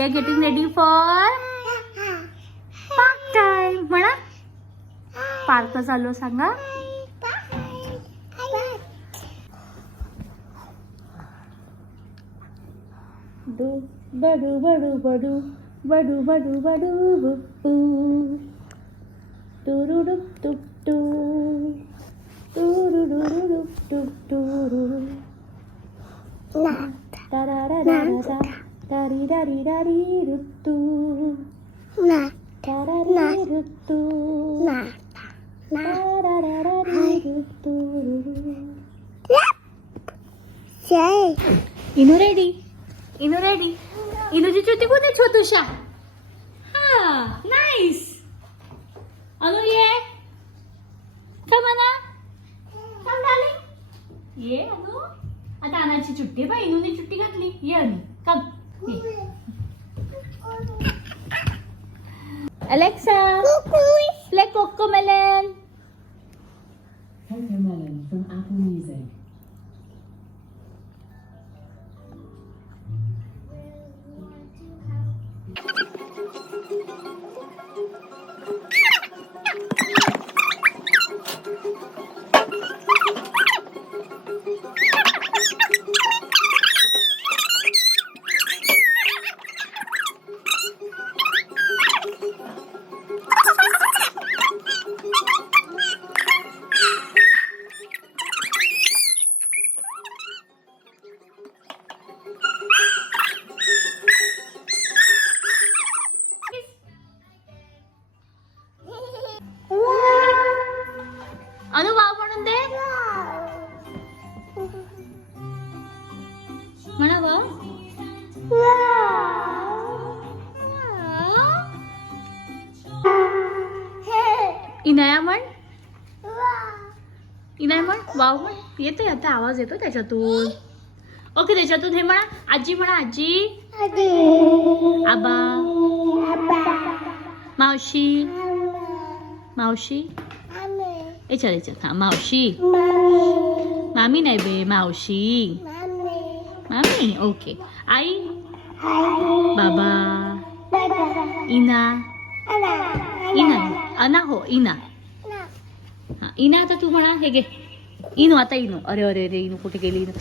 We are getting ready for park time. म्हणा park चालू सांगा. बडू बडू बडू बडू बडू बडू बुप्पू तुरुडुप टुप टू तुरुडुडुप टुप टू तारारारारा तारीरारीरारी रुत्तू तारारी रुत्तू तारारारी रुत्तू. इनू रेडी. इनू रेडी. इनूची चुटी कुठे छोटूशा. हा नाईस. अनु ये कम ना कम डार्लिंग ये. अनु आता अनाची चुट्टी बा. इनूने चुट्टी घातली. ये अनु कम ये. Alexa play CoComelon. Cocomelon from Apple Music. अनु वाव म्हणून दे. म्हणा वाव. इनाया म्हण. इनाया म्हण. वाव म्हण. येतोय आता आवाज येतो त्याच्यातून. ओके त्याच्यातून हे म्हणा. आजी म्हणा. आजी. आबा. मावशी. मावशी. याच्यात याच्यात हा मावशी. मामी नाही बे मावशी. मामी ओके. आई. बाबा. इना. इना अना हो इना. हा इना. आता तू म्हणा. हे घे इनू. आता इनू. अरे अरे अरे इनू कुठे गेली. इनू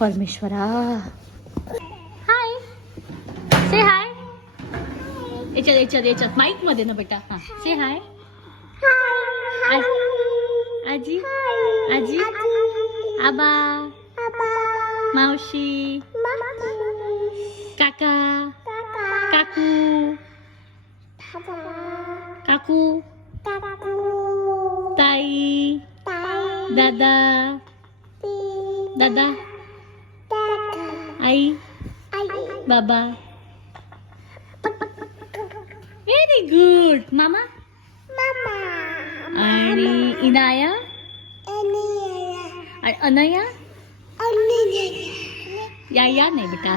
परमेश्वरा. हाय से हाय. याच्यात याच्यात याच्यात माईक मध्ये ना बेटा. हा से हाय. आजी. आजी. आबा. मावशी. काका. काकू. काकू. ताई. दादा. दादा. आई. बाबा. Very good. मामा. आणि इनाया. आणि अनया. या या नाही बेटा.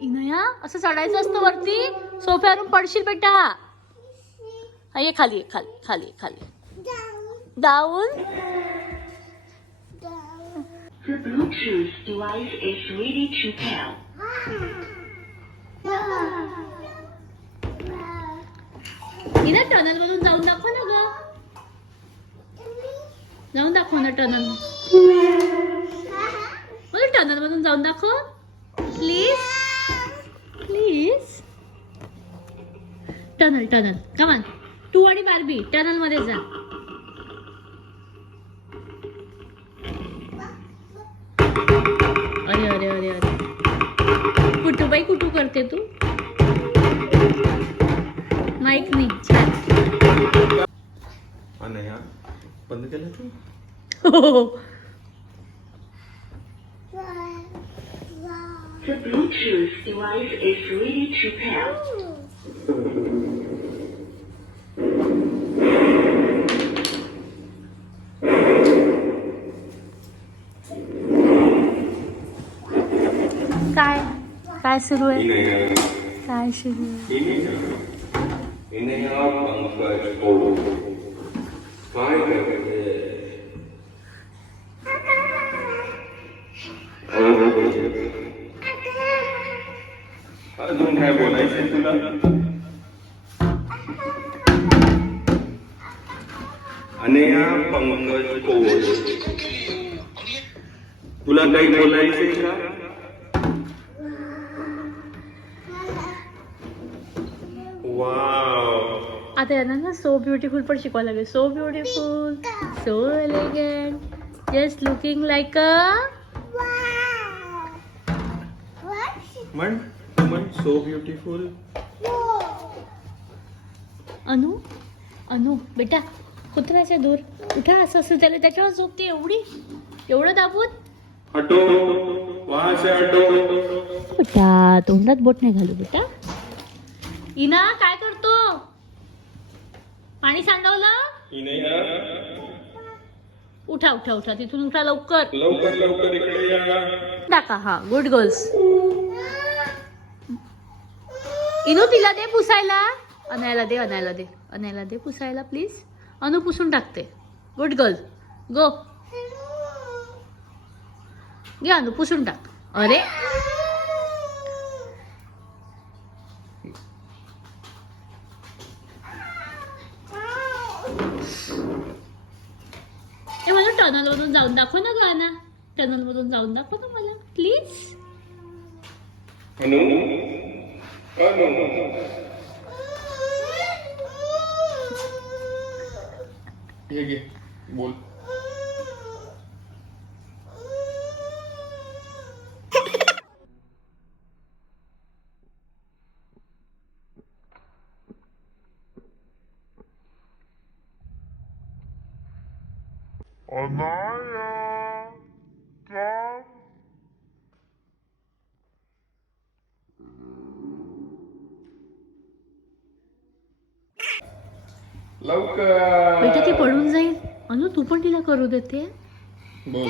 इनया असं चढायचं असतं वरती. सोफ्यावरून पडशील बेटा. हा ये खाली. खाली खाली खाली. Down. The Bluetooth device is ready to pair. इना टनल मधून जाऊन दाखव ना ग. जाऊन दाखव ना टनल. मला टनल मधून जाऊन दाखव प्लीज. प्लीज. टनल टनल कमान. तू आणि बार्बी टनल मध्ये जा. अरे अरे अरे अरे कुठू बाई कुठू करते तू. माईक नाही. छान. अनया बंद केलं तू. The Bluetooth device is ready to pair. काय काय सुरू आहे. काय सुरू आहे. इन्हें आप पंकज को अजून काय बोलायचंय तुला? अनया पंकज कोच, तुला काही बोलायचंय का? वाव, आता यांना ना सो ब्युटिफुल पण शिकवायला लागेल. So beautiful, so elegant, just looking like a. म्हण तू म्हण, सो ब्युटिफुल. अनु, अनु बेटा कुत्र्याच्या दूर उठा. असं असं त्याला त्याच्यावर झोपते एवढी, एवढं दाबून. हटो, वहां से हटो. बेटा तोंडात बोट नाही घालू बेटा. इना काय करतो? पाणी सांडवलं? इनया, उठा उठा उठा, तिथून उठा लवकर. लवकर लवकर इकडे या. टाका. हा गुड गर्ल्स. इनू तिला दे पुसायला. अनायला दे, अनायला दे, अनायला दे पुसायला प्लीज. अनु पुसून टाकते. गुड गर्ल, गो. घे अनु पुसून टाक. अरे ए मला टनल मधून जाऊन दाखव ना गाना. टनल मधून जाऊन दाखव ना मला प्लीज. अनु, अनु, हे घे, बोल. लवकर बेटा ती पडून जाईल. अनु तू पण तिला करू देते. बोल.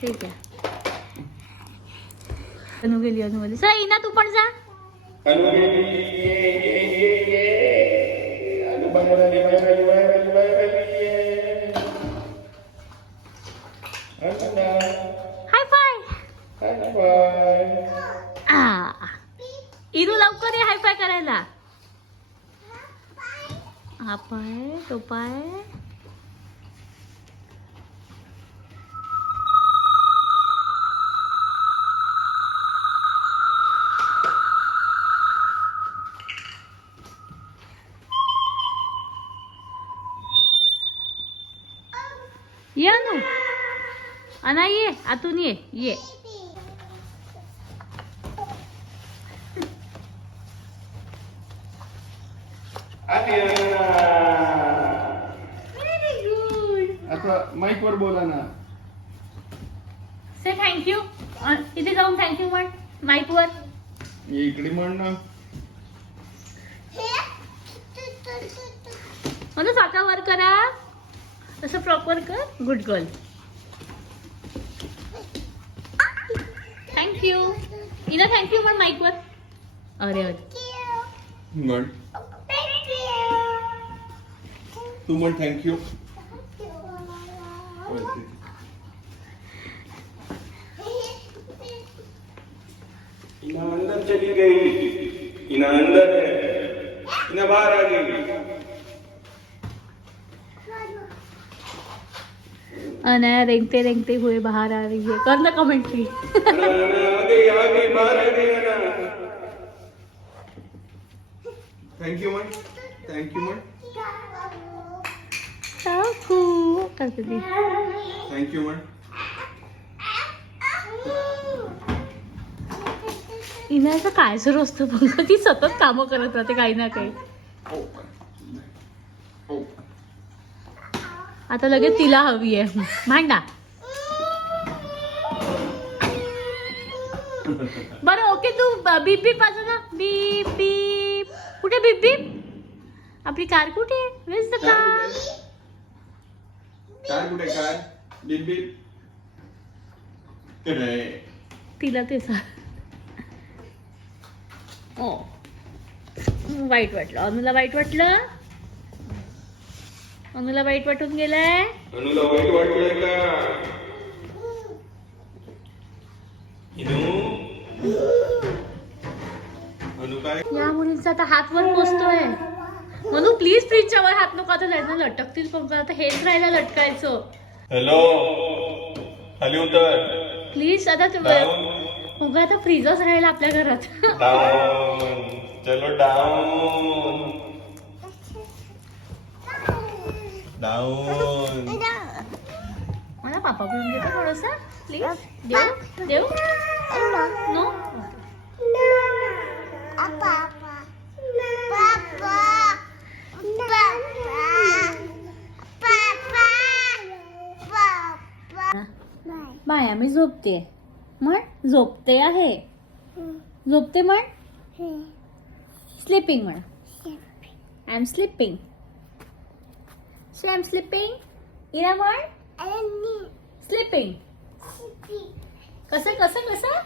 ठीक आहे. अनु गेली, अनु गेली. चला इना तू पण जा. अनु ये. अनु बाहेर आली, बाहेर आली, बाहेर आली, बाहेर आली, ये. अनु, हाय फाय. Hi bye. इनू लवकर ये हाय फाय करायला. हा पाय, तो पाय. ये अनु, अना ये आतून ये. आता माईक वर बोला ना. Say thank you. इथे जाऊन थँक्यू म्हण माईक वर. इकडे म्हण ना. म्हणून साका वर करा. तसं प्रॉपर कर. Good girl. थँक्यू. इना थँक्यू म्हण माईक वर. अरे अरे म्हण, तू म्हण थँक्यू. इना अंदर चली गई. इना अंदर है. इना बाहर आ गई. अनाया रेंगते रेंगते हुए बाहर आ रही है. कर ना कमेंट्री. आ गई बाहर आ गई ना. थँक्यू म्हण, थँक्यू म्हण, टाकू करते ती. थँक्यू म्हण. इनाचं काय सुरू असतं बघ. ती सतत कामं करत राहते काही ना काही. आता लगेच तिला हवी आहे. भांडा. बरं ओके. तू बीप बीप वाजव ना. बीप बीप. कुठे बीप बीप? आपली कार कुठे? Where's the car. कार कुठे? Car beep beep. तिला ते ओ वाईट वाटलं. अनुला वाईट वाटलं. अनुला वाईट वाटून गेलाय. अनुला वाईट वाटलंय का? इनू अनु काय या मुलींचा आता हात वर पोचतोय. म्हणून प्लीज फ्रीजच्या वर हात नको आता जायचं, लटकतील पण आता हेच राहिला लटकायचं. हॅलो खाली उतर. प्लीज आता डाऊन उगा आता फ्रीजच राहिला आपल्या घरात. डाऊन चलो डाऊन डाऊन. मला पापा करून घेतो थोडस प्लीज. देऊ देऊ नो. माया मी झोपते म्हण. झोपते आहे. झोपते म्हण. स्लीपिंग म्हण. I am sleeping. So I am sleeping. Ira म्हण. स्लीपिंग. कसं कसं कसं